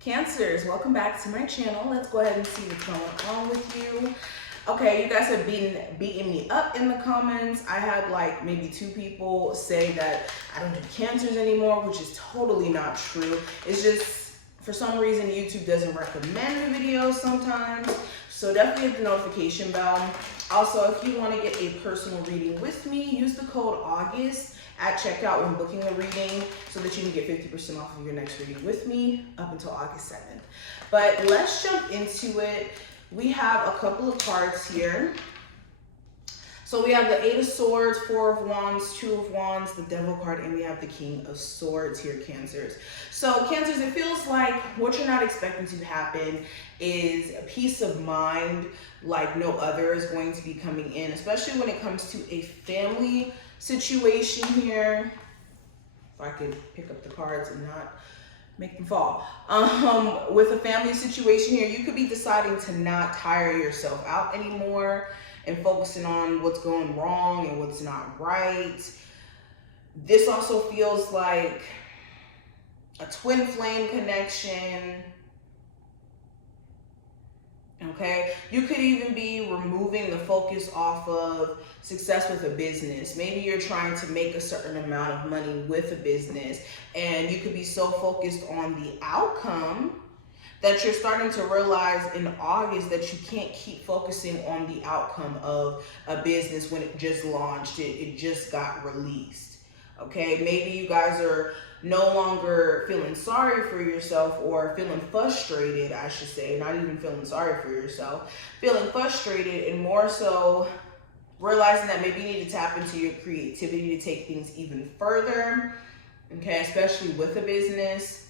Cancers, welcome back to my channel. Let's go ahead and see what's going on with you. Okay, you guys have been beating me up in the comments. I had like maybe 2 people say that I don't do cancers anymore, which is totally not true. It's just for some reason YouTube doesn't recommend the videos sometimes. So definitely hit the notification bell. Also, if you want to get a personal reading with me, use the code August at checkout when booking a reading so that you can get 50% off of your next reading with me up until August 7th. But let's jump into it. We have a couple of cards here. So we have the 8 of Swords, 4 of Wands, 2 of Wands, the Devil card, and we have the King of Swords here, Cancers. So Cancers, it feels like what you're not expecting to happen is a peace of mind like no other is going to be coming in, especially when it comes to a family situation here. If I could pick up the cards and not make them fall. With a family situation here, you could be deciding to not tire yourself out anymore and focusing on what's going wrong and what's not right. This also feels like a twin flame connection. Okay, you could even be removing the focus off of success with a business. Maybe you're trying to make a certain amount of money with a business, and you could be so focused on the outcome that you're starting to realize in August that you can't keep focusing on the outcome of a business when it just launched, it just got released. Okay, maybe you guys are no longer feeling sorry for yourself, or feeling frustrated, I should say, not even feeling sorry for yourself, feeling frustrated, and more so realizing that maybe you need to tap into your creativity to take things even further, okay, especially with a business.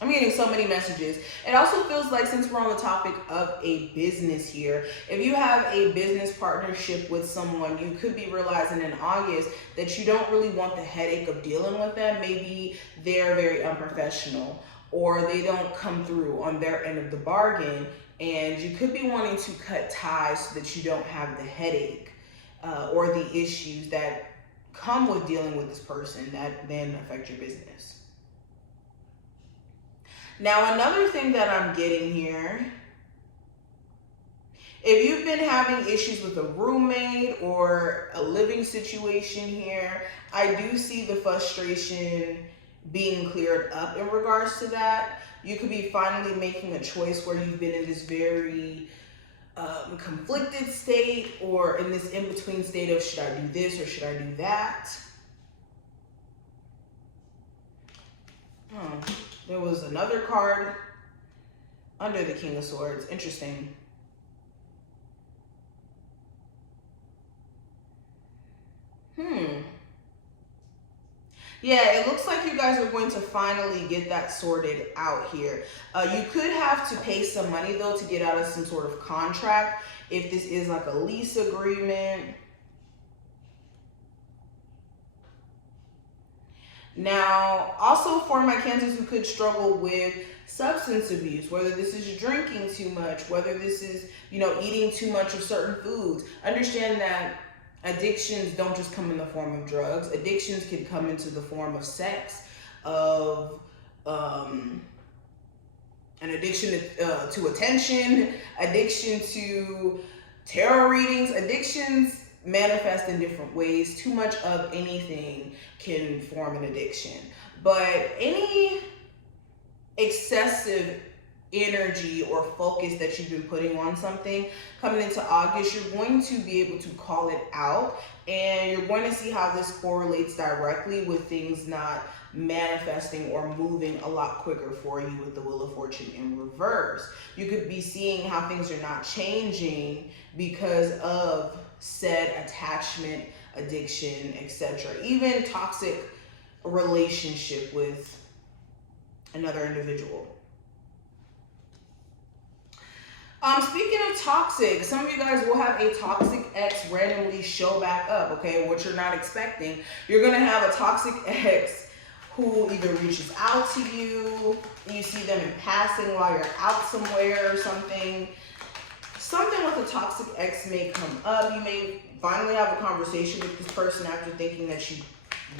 I'm getting so many messages. It also feels like, since we're on the topic of a business here, if you have a business partnership with someone, you could be realizing in August that you don't really want the headache of dealing with them. Maybe they're very unprofessional, or they don't come through on their end of the bargain, and you could be wanting to cut ties so that you don't have the headache or the issues that come with dealing with this person that then affect your business. Now, another thing that I'm getting here, if you've been having issues with a roommate or a living situation here, I do see the frustration being cleared up in regards to that. You could be finally making a choice where you've been in this very conflicted state, or in this in-between state of, should I do this or should I do that? There was another card under the King of Swords. Interesting. Yeah, it looks like you guys are going to finally get that sorted out here. You could have to pay some money, though, to get out of some sort of contract, if this is like a lease agreement. Now, also for my Cancers who could struggle with substance abuse, whether this is drinking too much, whether this is, eating too much of certain foods, understand that addictions don't just come in the form of drugs. Addictions can come into the form of sex, of an addiction to attention, addiction to tarot readings. Addictions manifest in different ways. Too much of anything can form an addiction, but any excessive energy or focus that you've been putting on something, coming into August, you're going to be able to call it out, and you're going to see how this correlates directly with things not manifesting or moving a lot quicker for you with the Wheel of Fortune in reverse. You could be seeing how things are not changing because of said attachment, addiction, etc. Even toxic relationship with another individual. Speaking of toxic, some of you guys will have a toxic ex randomly show back up, okay? What you're not expecting. You're going to have a toxic ex who either reaches out to you, you see them in passing while you're out somewhere or something. Something with a toxic ex may come up. You may finally have a conversation with this person after thinking that you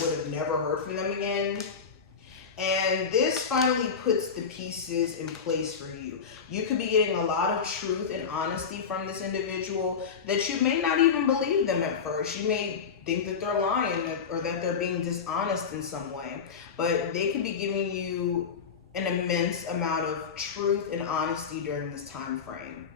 would have never heard from them again. And this finally puts the pieces in place for you. You could be getting a lot of truth and honesty from this individual that you may not even believe them at first. You may think that they're lying or that they're being dishonest in some way, but they could be giving you an immense amount of truth and honesty during this time frame.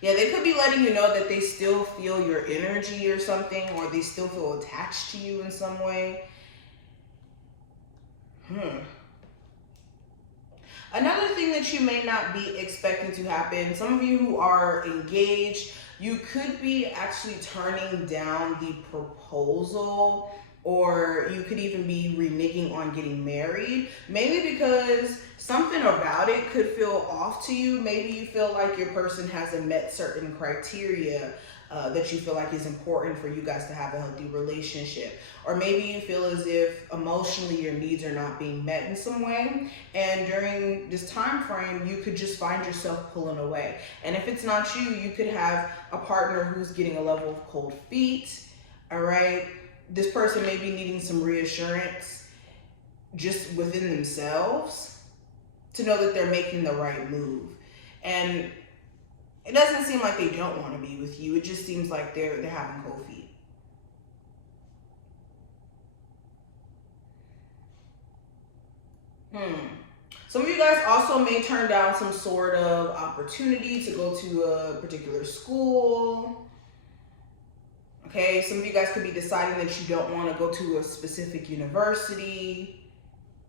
Yeah, they could be letting you know that they still feel your energy or something, or they still feel attached to you in some way. Another thing that you may not be expecting to happen, some of you who are engaged, you could be actually turning down the proposal, or you could even be reneging on getting married, mainly because something about it could feel off to you. Maybe you feel like your person hasn't met certain criteria that you feel like is important for you guys to have a healthy relationship. Or maybe you feel as if emotionally your needs are not being met in some way. And during this time frame, you could just find yourself pulling away. And if it's not you, you could have a partner who's getting a level of cold feet, all right? This person may be needing some reassurance just within themselves to know that they're making the right move. And it doesn't seem like they don't want to be with you. It just seems like they're having cold feet. Some of you guys also may turn down some sort of opportunity to go to a particular school. Okay, some of you guys could be deciding that you don't want to go to a specific university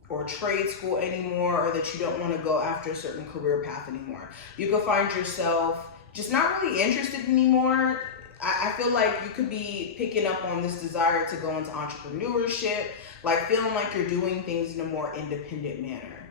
or trade school anymore, or that you don't want to go after a certain career path anymore. You could find yourself just not really interested anymore. I feel like you could be picking up on this desire to go into entrepreneurship, like feeling like you're doing things in a more independent manner.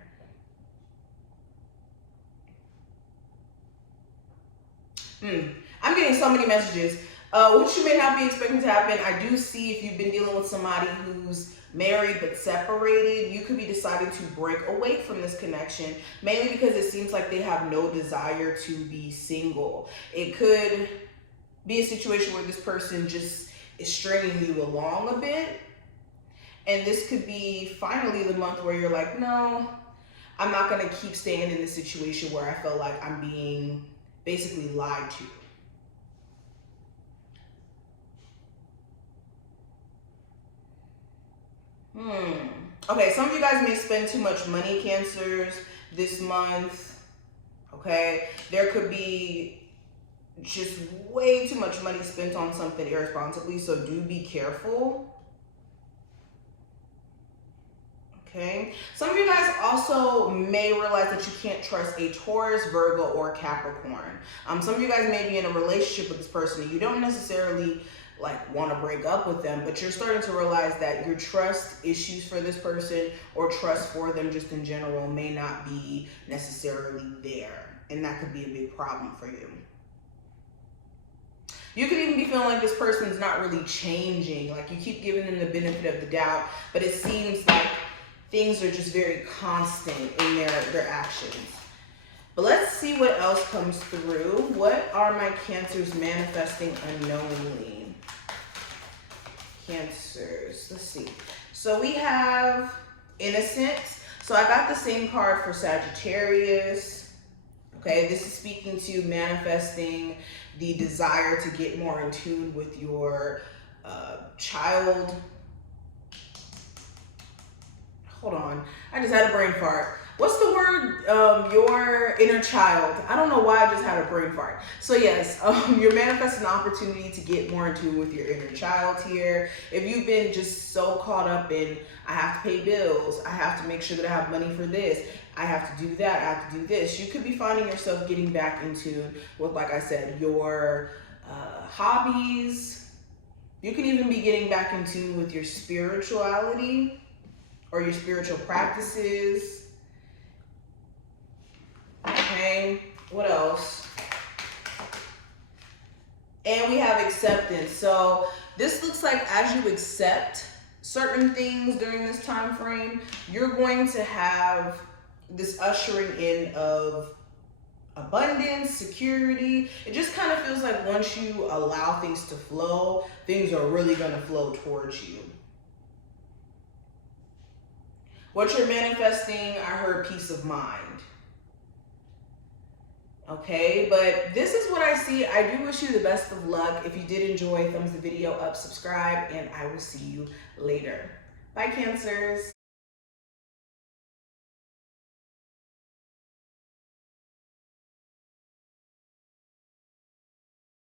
I'm getting so many messages. What you may not be expecting to happen, I do see if you've been dealing with somebody who's married but separated, you could be deciding to break away from this connection, mainly because it seems like they have no desire to be single. It could be a situation where this person just is stringing you along a bit, and this could be finally the month where you're like, no, I'm not going to keep staying in this situation where I feel like I'm being basically lied to. Okay, some of you guys may spend too much money, Cancers, this month. Okay, there could be just way too much money spent on something irresponsibly, so do be careful. Okay, some of you guys also may realize that you can't trust a Taurus, Virgo, or Capricorn. Some of you guys may be in a relationship with this person and you don't necessarily want to break up with them, but you're starting to realize that your trust issues for this person, or trust for them just in general, may not be necessarily there, and that could be a big problem for you. You could even be feeling like this person's not really changing, like you keep giving them the benefit of the doubt, but it seems like things are just very constant in their actions. But let's see what else comes through. What are my Cancers manifesting unknowingly? Cancers, let's see. So we have Innocence. So I got the same card for Sagittarius. Okay, this is speaking to manifesting the desire to get more in tune with your child. Hold on, I just had a brain fart. What's the word? Your inner child. I don't know why I just had a brain fart. So yes, you're manifesting an opportunity to get more in tune with your inner child here. If you've been just so caught up in, I have to pay bills, I have to make sure that I have money for this, I have to do that, I have to do this, you could be finding yourself getting back in tune with, like I said, your hobbies. You can even be getting back in tune with your spirituality or your spiritual practices. Okay, what else? And we have Acceptance. So this looks like as you accept certain things during this time frame, you're going to have this ushering in of abundance, security. It just kind of feels like once you allow things to flow, things are really going to flow towards you. What you're manifesting, I heard peace of mind. Okay, but this is what I see. I do wish you the best of luck. If you did enjoy, thumbs the video up, subscribe, and I will see you later. Bye, Cancers.